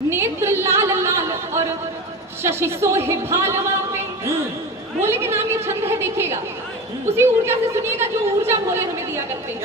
नेत्र लाल लाल और शशि सोहे भालवा पे। भोले के नाम ये छंद है, देखिएगा उसी ऊर्जा से सुनिएगा जो ऊर्जा भोले हमें दिया करते हैं।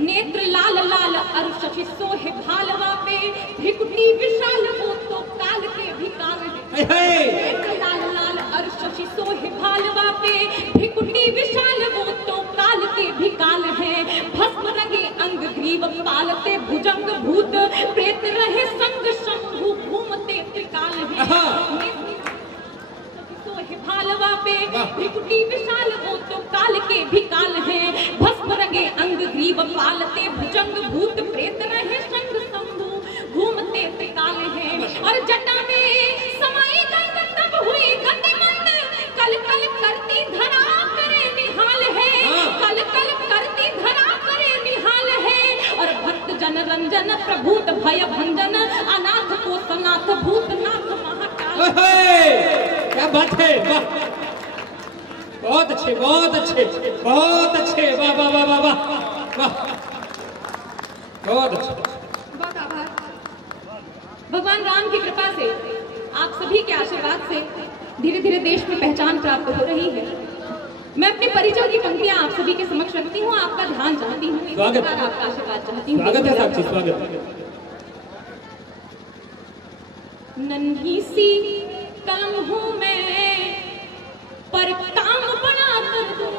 नेत्र लाल लाल और शशि सोहे भालवा पे, भ्रिकुटी विशाल वो तो काल के भी काल है। नेत्र लाल लाल और शशि सोहे भालवा पे, भ्रिकुटी विशाल वो तो काल के भी काल है। भस्म रंगे अंग ग्रीव पालते, भुजंग भूत प्रेत रहे संग शंभु घूमते त्रिकाल है। भालवा पे भ्रिकुटी विशाल वो तो काल के भी काल है। भस्म रंगे अंग ग्रीव पालते, भुजंग भूत प्रेत रहे संग शंभु घूमते त्रिकाल है। और जटा में समाई गंग तब हुई गतिमंद, कल कल करती धरा करे निहाल है। कल कल करती धरा करे निहाल है। और भक्त जन रंजन प्रभूत भय भंजन, अनाथ को सनाथ भूतनाथ महाकाल। क्या बात है, बहुत अच्छे, बहुत अच्छे, बहुत अच्छे, वाह वाह वाह वाह वाह, बहुत अच्छे। बहुत आभार। भगवान राम की कृपा से, आप सभी के आशीर्वाद से धीरे धीरे देश में पहचान प्राप्त हो रही है। मैं अपने परिचय की पंक्तियां आप सभी के समक्ष रखती हूँ, आपका ध्यान चाहती हूँ, इस प्रकार आपका आशीर्वाद चाहती हूँ। स्वागत है साक्षी, स्वागत है। नन्ही सी कलम हूँ मैं, पर काम बड़ा कर दूं।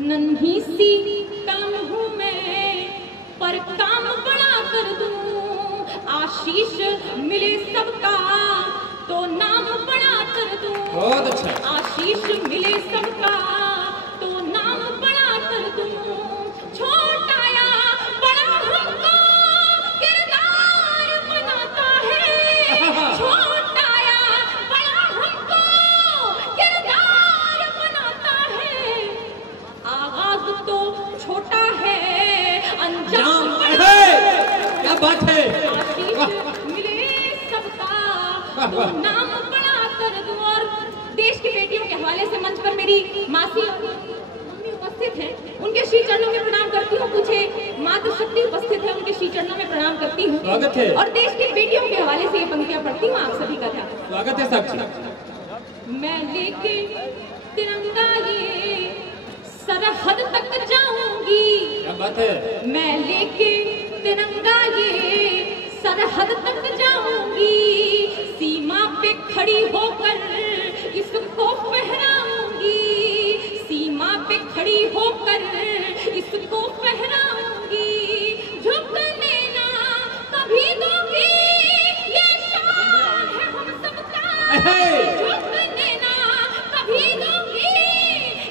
नन्ही सी कलम हूँ मैं, पर काम बड़ा कर दूं। आशीष मिले सबका तो नाम बड़ा कर दूं। बहुत अच्छा। आशीष मिले सबका तो नाम बड़ा कर दूं। छोटा या बड़ा हमको किरदार बनाता है। छोटा या बड़ा हमको किरदार बनाता है। आगाज तो छोटा है, अंजाम है। क्या बात है। आशीष मिले सबका तो नाम बड़ा कर दूं। और देश की बेटियों के हवाले से मंच पर मेरी मासी और मम्मी उपस्थित हैं, उनके श्री चरणों में प्रणाम करती हूँ। मुझे मातृ शक्ति उपस्थित है, उनके श्री चरणों में प्रणाम करती हूँ। स्वागत है। और देश की बेटियों के हवाले से ये पंक्तियां पढ़ती हूँ, आप सभी का ध्यान। स्वागत है साक्षी। मैं लेके तिरंगा ये सरहद तक जाऊंगी। क्या बात है। मैं लेके तिरंगा ये सरहद तक जाऊंगी। सीमा पे खड़ी होकर इसको फहराऊंगी। सीमा पे खड़ी होकर इसको फहराऊंगी। झुकने ना कभी दूंगी, ये शान है हम सबका। झुकने ना कभी दूंगी,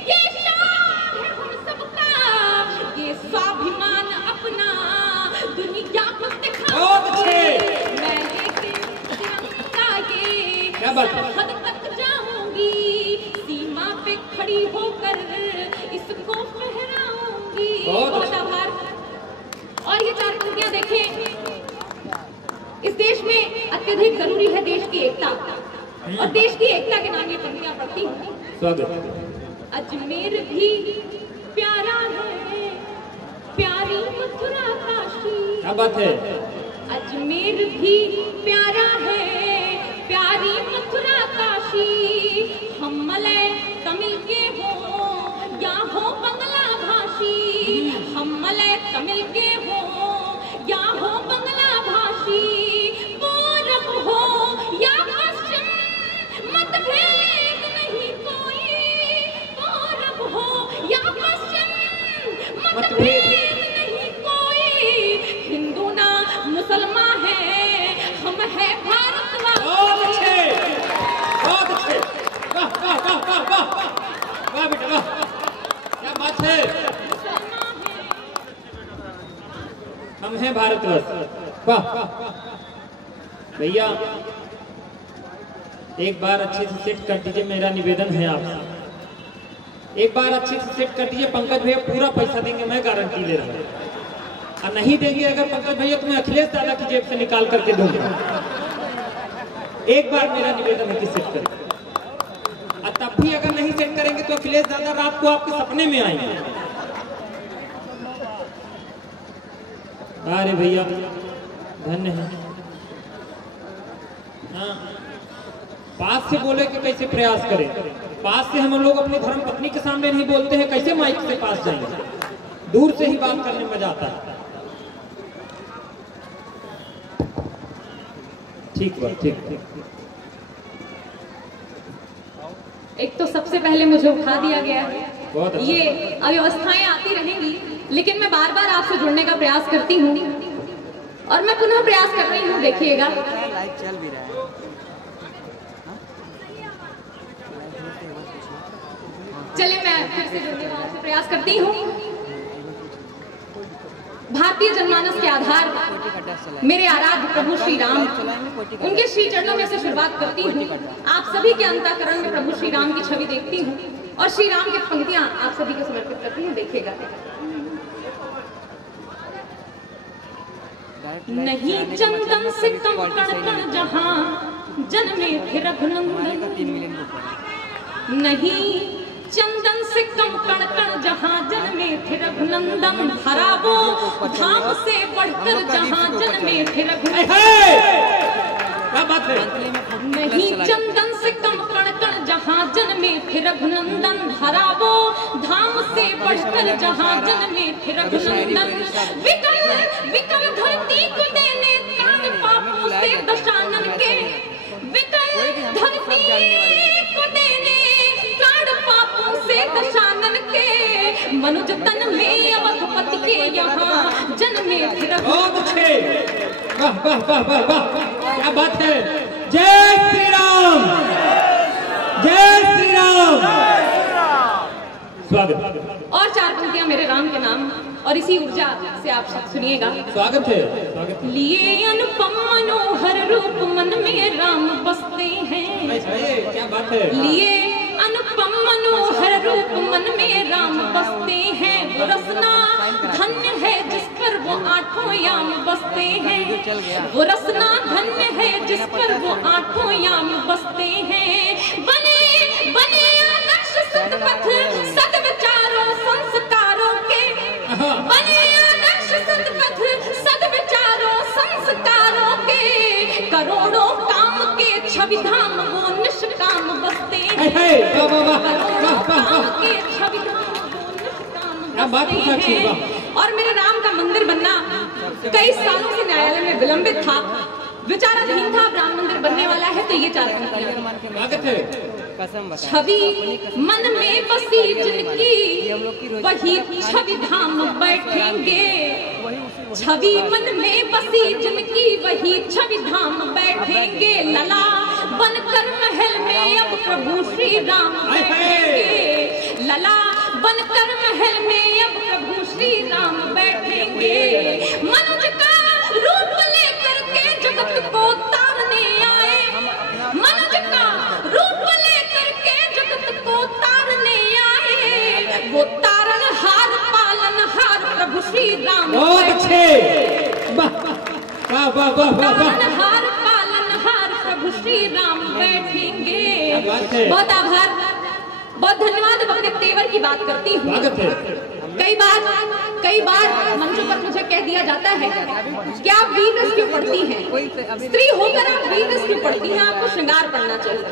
ये शान है हम सबका। ये स्वाभिमान अपना दुनिया को दिखाऊंगी। मैं लेके तिरंगा ये सरहद तक जाऊंगी। सीमा पे खड़ी होकर इसको फहराऊंगी। बहुत आभार। और ये चार पंक्तियां देखें, इस देश में अत्यधिक जरूरी है देश की एकता, और देश की एकता के नाम ये पंक्तियां पढ़ती हूँ। स्वागत। अजमेर भी प्यारा है, प्यारी मथुरा काशी। क्या बात है। अजमेर भी प्यारा है, प्यारी मथुरा काशी। हम मलय तमिल के हो या हो बंगला भाषी। हम मलय तमिल के हो या हो बंगला भाषी। पूरब हो या पश्चिम मतभेद नहीं कोई। पूरब हो या पश्चिम मतभेद नहीं कोई। हिंदू ना मुसलमान है, हम है भारतवासी। बहुत अच्छे, बहुत अच्छे, वाह वाह वाह वाह वाह, वाह बेटा वाह, क्या बात है। हम हैं भारतवर्ष, वाह। भैया एक बार अच्छे से सेट कर दीजिए, मेरा निवेदन है आपसे। एक बार अच्छे से सेट कर दीजिए। पंकज भैया पूरा पैसा देंगे, मैं गारंटी दे रहा हूँ। और नहीं देंगे अगर पंकज भैया तो मैं अखिलेश दादा की जेब से निकाल करके दूंगा। एक बार मेरा निवेदन है कि सेट करें, और तब भी अगर नहीं सेट करेंगे तो अखिलेश दादा रात को आपके सपने में आएंगे। अरे भैया धन्य है। हाँ। पास से बोले कि कैसे प्रयास करें, पास से हम लोग अपनी धर्म पत्नी के सामने नहीं बोलते हैं, कैसे माइक से पास जाएंगे? दूर से ही बात करने में मजा आता है। ठीक बात, ठीक। एक तो सबसे पहले मुझे उठा दिया गया है, बहुत अच्छा। ये अव्यवस्थाएं आती रहेंगी, लेकिन मैं बार बार आपसे जुड़ने का प्रयास करती हूँ और मैं पुनः प्रयास कर रही हूँ। देखिएगा लाइव चल भी रहा है। चलिए मैं फिर से जुड़ने का आपसे प्रयास करती हूँ। भारतीय जनमानस के आधार मेरे आराध्य प्रभु श्री राम, उनके श्री चरणों में से शुरुआत करती हूँ। आप सभी के अंतःकरण में प्रभु श्री राम की छवि देखती हूँ और श्री राम की पंक्तियां आप सभी को समर्पित करती हूँ। देखिएगा। नहीं चंदन से कम कण कण जहां जन्मे थे रघुनंदन, नहीं चंदन से कम कण कण जहां जन्मे थे रघुनंदन, धरा वो धाम से बढ़कर जहां जन्मे थे रघुनंदन। नहीं चंदन से कम कण कण जहां जन्मे थे रघुनंदन, धरा वो धाम से बढ़कर जहां जन्मे थे रघुनंदन। विकल विकल धरती को देने त्राण पापों से दशानन के, विकल धरती को देने त्राण पापों से दशानन के, मनुज तन में अवधपति के यहाँ जन्मे थे रघुनंदन। वाह वाह वाह वाह वाह, क्या बात है। जय श्री राम, जय श्री राम। स्वागत। और चार पंक्तियां मेरे राम के नाम और इसी ऊर्जा से आप सब सुनिएगा। स्वागत है, स्वागत है। लिए अनुपम मनोहर रूप मन में राम बसते हैं, क्या बात है। लिए अनुपम मनोहर रूप मन में राम बसते हैं, वो रसना धन्य है जिस पर वो आठों याम बसते हैं, वो रसना धन्य है जिस पर वो आठों याम बसते हैं। बने बने आदर्श सदपथ सद्विचारों संस्कारों के, बने आदर्श सदपथ सद्विचारों संस्कारों के, करोड़ों काम के छवि धाम वो निष्काम बसते हैं, करोड़ों काम के छवि धाम वो निष्काम बसते हैं। और मेरे राम का मंदिर बनना कई सालों से न्यायालय में विलंबित था, विचाराधीन था। राम मंदिर बनने वाला है तो ये चार छवि मन में बसी जिनकी वही छवि धाम बैठेंगे, छवि मन में बसी जिनकी वही छवि धाम बैठेंगे, लला बनकर महल में अब प्रभु श्री राम बैठेंगे, लला बनकर महल में अब प्रभु श्री राम बैठेंगे। मनुज का रूप लेकर के जगत को तारने आए, मनुज का रूप लेकर के जगत को तारने आए, वो तारनहार पालनहार प्रभु श्री राम। बहुत अच्छे, तारनहार पालनहार प्रभु श्री राम बैठेंगे। बहुत आभार, बहुत धन्यवाद। अब अपने तेवर की बात करती हूँ। कई बार मंचों पर मुझे कह दिया जाता है कि आप वीरस क्यों पढ़ती हैं, स्त्री होकर आप वीरस क्यों पढ़ती हैं, आपको श्रृंगार पढ़ना चाहिए।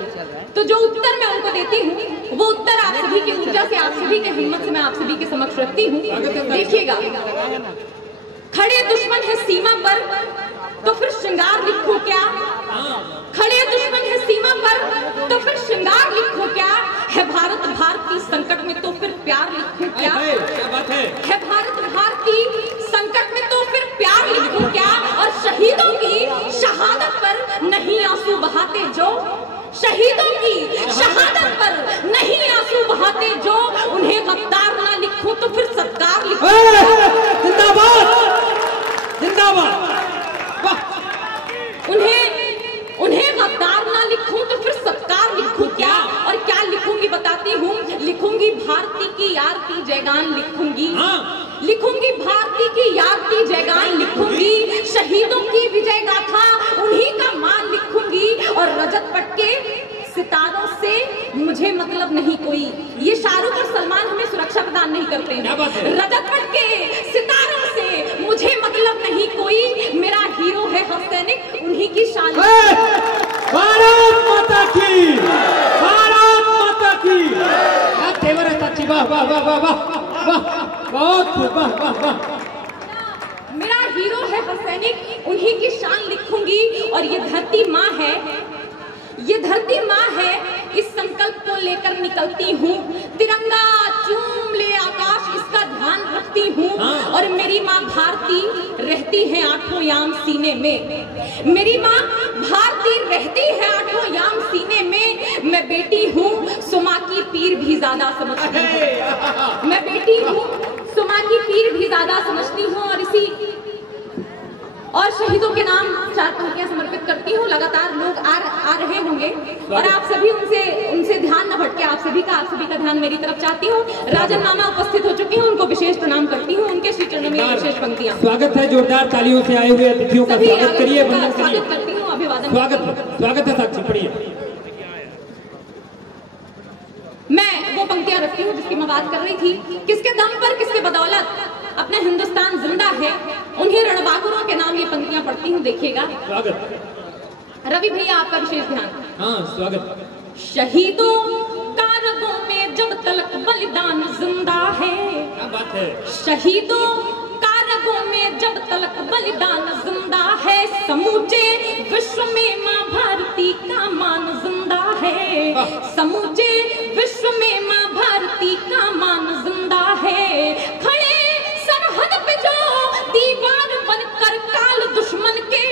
तो जो उत्तर मैं उनको देती हूँ वो उत्तर आप सभी की ऊर्जा से, आप सभी के हिम्मत से मैं आप सभी के समक्ष रखती हूँ। देखिएगा, खड़े दुश्मन है सीमा पर तो फिर श्रृंगार लिखूं क्या, खड़े दुश्मन है सीमा पर तो फिर श्रृंगार लिखूं क्या, है भारत भारती संकट में तो फिर प्यार लिखूं क्या, है भारत भारती संकट में तो फिर प्यार लिखूं क्या। और शहीदों की शहादत पर नहीं आंसू बहाते जो, शहीदों की शहादत पर नहीं आंसू बहाते जो, उन्हें गद्दार ना लिखूं तो फिर सत्कार लिखूं। जिंदाबाद जिंदाबाद। उन्हें गद्दार ना लिखूं तो फिर सत्कार लिखूं क्या। और क्या लिखूंगी बताती हूँ, लिखूंगी भारती की आरती जयगान लिखूंगी, लिखूंगी भारती की आरती जयगान लिखूंगी, शहीदों की विजय गाथा उन्हीं का मान लिखूंगी। और रजत पट के सितारों से मुझे मतलब नहीं कोई, ये शाहरुख और सलमान हमें सुरक्षा प्रदान नहीं करते हैं। रजत पट के सितारों से मुझे मतलब नहीं कोई, मेरा हीरो है हम सैनिक उन्हीं की शान। वाह वाह वाह वाह वाह, बहुत खूब, वाह वाह वाह। मेरा हीरो है सैनिक, उन्हीं की शान लिखूंगी। और ये धरती माँ है, ये धरती माँ है, इस संकल्प को लेकर निकलती हूँ। तिरंगा चूम ले आकाश, इसका ध्यान रखती हूँ। और मेरी माँ भारती रहती है आठों याम सीने में। मेरी माँ भारती रहती है आठों याम सीने में। मैं बेटी हूँ सुमा की पीर भी ज्यादा समझती हूँ। मैं बेटी हूँ सुमा की पीर भी ज्यादा समझती हूँ। और शहीदों के नाम 4 पंक्तियां समर्पित करती हूँ। लगातार लोग आ रहे होंगे और आप सभी उनसे ध्यान न भटके। आप सभी का ध्यान मेरी तरफ चाहती हूँ। राजन मामा उपस्थित हो चुके हैं, उनको विशेष प्रणाम करती हूँ। उनके श्री चरणों में विशेष पंक्तियां। स्वागत है, जोरदार तालियों से आए हुए अतिथियों का स्वागत करिए, वंदन करिए। स्वागत करती हूँ, अभिवादन। स्वागत है साक्षी, पढ़िए। मैं वो पंक्तियां रखती हूँ जिसकी मैं बात कर रही थी। किसके दम पर, किसके बदौलत अपना हिंदुस्तान जिंदा है, उन्हीं रणबांकुरों के नाम ये पंक्तियां पढ़ती हूँ। देखिएगा। स्वागत। रवि भैया आपका विशेष ध्यान। हाँ, स्वागत। शहीदों कारगों में जब तलक बलिदान जिंदा है। क्या बात है। शहीदों कारगों में जब तलक बलिदान जिंदा है। समूचे विश्व में माँ भारती का मान जिंदा है। समूचे विश्व में माँ भारती का मान जिंदा है। खड़े सरहद पे जो दीवार बनकर काल दुश्मन के,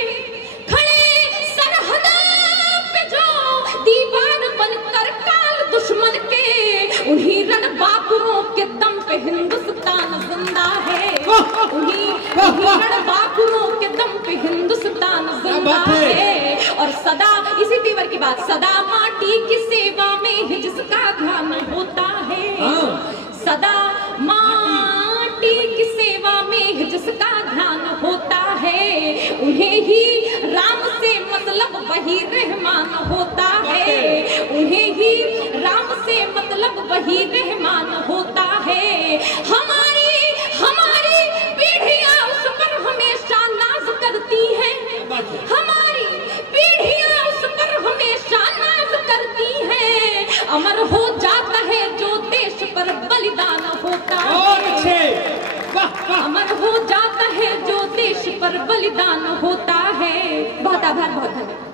खड़े सरहद पे जो दीवार बनकर काल दुश्मन के, उन्हीं रणबांकुरों के दम पे हिंदुस्तान जिंदा है। उन्हीं रणबांकुरों के दम पे हिंदुस्तान जिंदा है। और सदा, इसी तेवर की बात, सदा माटी की सेवा में ही जिसका ध्यान होता है। सदा माटी की सेवा में ही जिसका ध्यान होता है, उन्हें ही राम से मतलब वही रहमान होता है। उन्हें ही राम से मतलब वही रहमान होता है। हमारी पीढ़ियां उस पर हमेशा नाज करती हैं। हमारी पीढ़ियां उस पर हमेशा नाज करती हैं। अमर हो जाता है जो देश पर बलिदान होता है। अमर हो जाता है जो देश पर बलिदान होता है। बहुत आभार, बहुत धन्यवाद।